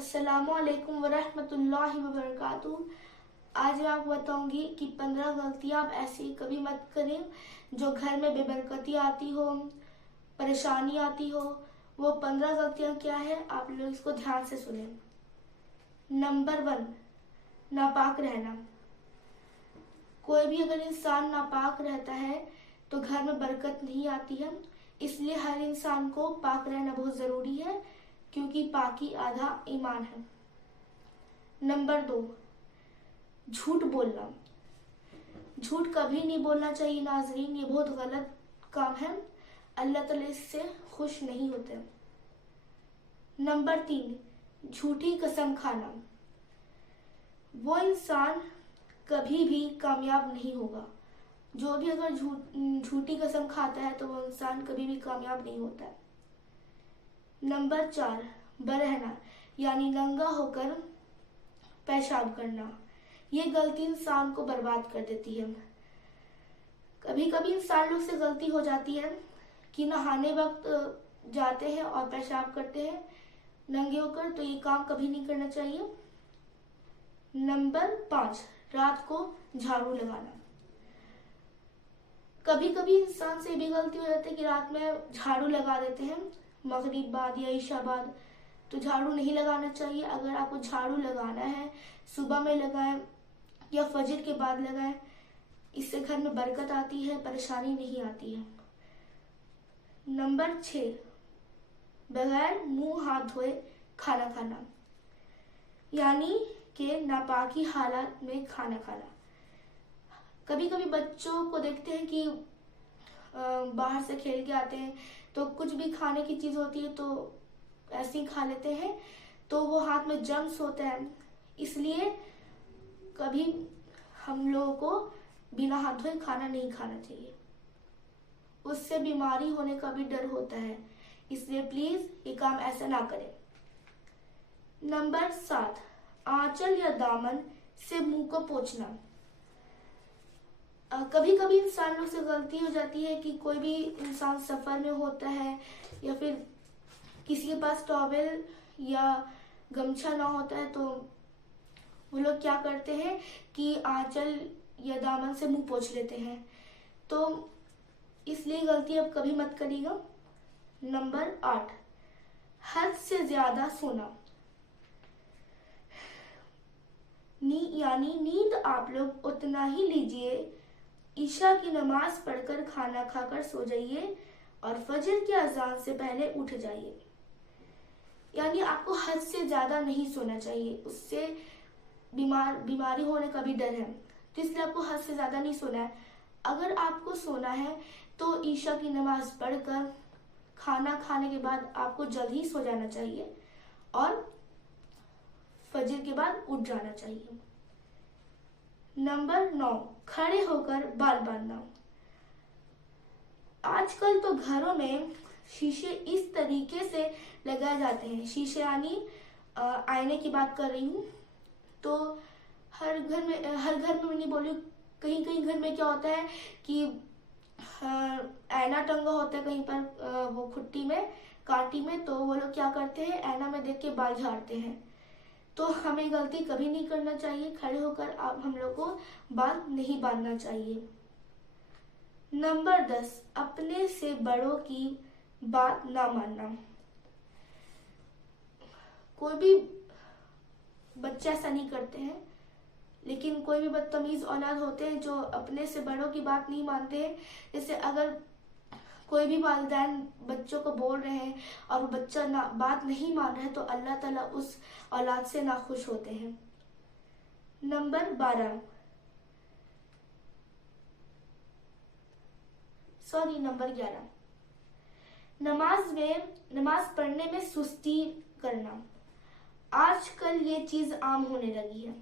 अस्सलामुअलैकुम वरहमतुल्लाहि वबरकातुहू। आज मैं आपको बताऊंगी कि 15 गलतियां आप ऐसी कभी मत करें जो घर में बेबरकती आती हो, परेशानी आती हो। वो 15 गलतियां क्या है, आप लोग इसको ध्यान से सुने। नंबर 1, नापाक रहना। कोई भी अगर इंसान नापाक रहता है तो घर में बरकत नहीं आती है। इसलिए हर इंसान को पाक रहना बहुत जरूरी है, क्योंकि पाकी आधा ईमान है। नंबर 2, झूठ बोलना। झूठ कभी नहीं बोलना चाहिए नाजरीन, ये बहुत गलत काम है। अल्लाह ताला इससे खुश नहीं होते। नंबर 3, झूठी कसम खाना। वो इंसान कभी भी कामयाब नहीं होगा। जो भी अगर झूठी कसम खाता है तो वो इंसान कभी भी कामयाब नहीं होता है। नंबर 4, बरहना यानी नंगा होकर पेशाब करना। ये गलती इंसान को बर्बाद कर देती है। कभी कभी इंसान लोग से गलती हो जाती है कि नहाने वक्त जाते हैं और पेशाब करते हैं नंगे होकर, तो ये काम कभी नहीं करना चाहिए। नंबर 5, रात को झाड़ू लगाना। कभी कभी इंसान से भी गलती हो जाती है कि रात में झाड़ू लगा देते हैं, मगरिब बाद या ईशा बाद। तो झाड़ू नहीं लगाना चाहिए। अगर आपको झाड़ू लगाना है सुबह में लगाएं या फजर के बाद लगाएं। इससे घर में बरकत आती है, परेशानी नहीं आती है। नंबर 6, बगैर मुंह हाथ धोए खाना खाना, यानी कि नापाकी हालात में खाना खाना। कभी कभी बच्चों को देखते हैं कि बाहर से खेल के आते हैं तो कुछ भी खाने की चीज होती है तो ऐसे ही खा लेते हैं, तो वो हाथ में जर्म्स होता है। इसलिए कभी हम लोगों को बिना हाथ धोए खाना नहीं खाना चाहिए, उससे बीमारी होने का भी डर होता है। इसलिए प्लीज ये काम ऐसा ना करें। नंबर 7, आंचल या दामन से मुंह को पोंछना। कभी कभी इंसान लोग से गलती हो जाती है कि कोई भी इंसान सफर में होता है या फिर किसी के पास टॉवेल या गमछा ना होता है, तो वो लोग क्या करते हैं कि आंचल या दामन से मुंह पोंछ लेते हैं। तो इसलिए गलती अब कभी मत करिएगा। नंबर 8, हद से ज्यादा सोना। यानी नींद आप लोग उतना ही लीजिए। ईशा की नमाज पढ़कर खाना खाकर सो जाइए और फजर की अजान से पहले उठ जाइए। यानी आपको हद से ज्यादा नहीं सोना चाहिए, उससे बीमारी होने का भी डर है। तो इसलिए आपको हद से ज्यादा नहीं सोना है। अगर आपको सोना है तो ईशा की नमाज पढ़कर खाना खाने के बाद आपको जल्द ही सो जाना चाहिए और फजर के बाद उठ जाना चाहिए। नंबर 9, खड़े होकर बाल बांधना। आजकल तो घरों में शीशे इस तरीके से लगाए जाते हैं। शीशे यानी आईने की बात कर रही हूँ। तो हर घर में नहीं बोल रही हूँ, कहीं कहीं घर में क्या होता है कि आईना टंगा होता है कहीं पर वो खुट्टी में कांटी में, तो वो लोग क्या करते हैं आईना में देख के बाल झाड़ते हैं। तो हमें गलती कभी नहीं करना चाहिए। खड़े होकर आप हम लोग को बाल नहीं बांधना चाहिए। नंबर 10, अपने से बड़ों की बात ना मानना। कोई भी बच्चे ऐसा नहीं करते हैं, लेकिन कोई भी बदतमीज औलाद होते हैं जो अपने से बड़ों की बात नहीं मानते हैं। जैसे अगर कोई भी वालिदैन बच्चों को बोल रहे हैं और वो बच्चा बात नहीं मान रहा है तो अल्लाह ताला उस औलाद से नाखुश होते हैं। नंबर 11, नंबर 11, नमाज पढ़ने में सुस्ती करना। आजकल ये चीज आम होने लगी है।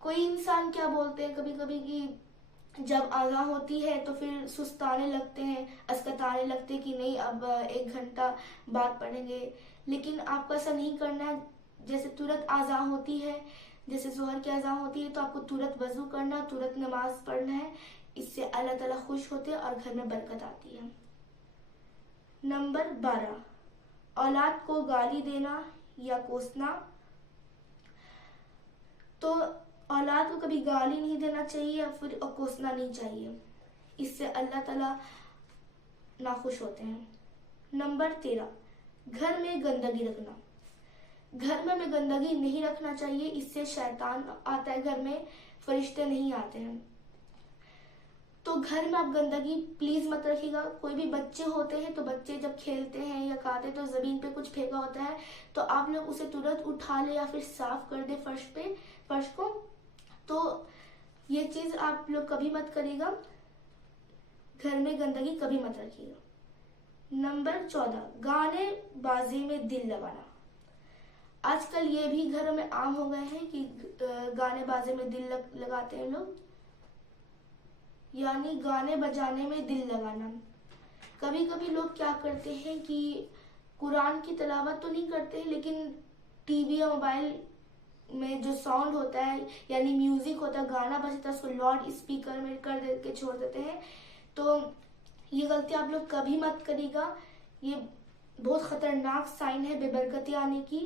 कोई इंसान क्या बोलते हैं कभी कभी कि जब आज़ान होती है तो फिर सुस्ताने लगते हैं, अस्कताने लगते हैं कि नहीं अब 1 घंटा बाद पढ़ेंगे। लेकिन आपको ऐसा नहीं करना है। जैसे तुरंत आज़ान होती है, जैसे जोहर की आज़ान होती है, तो आपको तुरंत वजू करना, तुरंत नमाज पढ़ना है। इससे अल्लाह ताला खुश होते हैं और घर में बरकत आती है। नंबर 12, औलाद को गाली देना या कोसना। तो औलाद को कभी गाली नहीं देना चाहिए या फिर कोसना नहीं चाहिए, इससे अल्लाह ताला नाखुश होते हैं। नंबर 13, घर में गंदगी रखना। घर में हमें गंदगी नहीं रखना चाहिए, इससे शैतान आता है घर में, फरिश्ते नहीं आते हैं। तो घर में आप गंदगी प्लीज मत रखिएगा। कोई भी बच्चे होते हैं तो बच्चे जब खेलते हैं या खाते हैं तो जमीन पे कुछ फेंका होता है तो आप लोग उसे तुरंत उठा ले या फिर साफ कर दे फर्श को। तो ये चीज आप लोग कभी मत करिएगा, घर में गंदगी कभी मत रखिएगा। नंबर 14, गाने बाजी में दिल लगाना। आजकल ये भी घरों में आम हो गए हैं कि गाने बाजे में दिल लगाते हैं लोग, यानी गाने बजाने में दिल लगाना। कभी कभी लोग क्या करते हैं कि कुरान की तिलावत तो नहीं करते हैं, लेकिन टीवी या मोबाइल में जो साउंड होता है यानी म्यूजिक होता है, गाना बजता है, उसको लाउड स्पीकर में कर दे के छोड़ देते हैं। तो ये गलती आप लोग कभी मत करिएगा, ये बहुत खतरनाक साइन है बेबरकती आने की।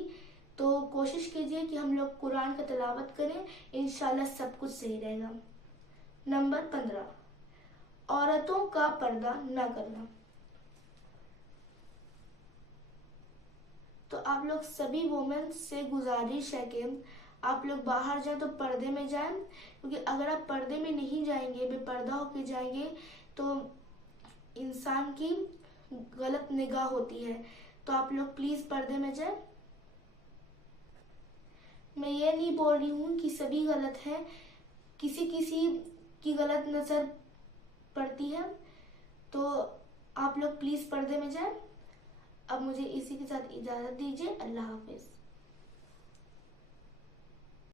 तो कोशिश कीजिए कि हम लोग कुरान का तिलावत करें, इंशाल्लाह सब कुछ सही रहेगा। नंबर 15, औरतों का पर्दा न करना। तो आप लोग सभी वुमेन से गुजारिश है कि आप लोग बाहर जाएं तो पर्दे में जाएं, क्योंकि अगर आप पर्दे में नहीं जाएंगे, बेपर्दा होकर जाएंगे तो इंसान की गलत निगाह होती है। तो आप लोग प्लीज पर्दे में जाएं। मैं ये नहीं बोल रही हूँ कि सभी गलत है, किसी किसी की गलत नजर पड़ती है, तो आप लोग प्लीज पर्दे में जाएं। अब मुझे इसी के साथ इजाजत दीजिए, अल्लाह हाफिज।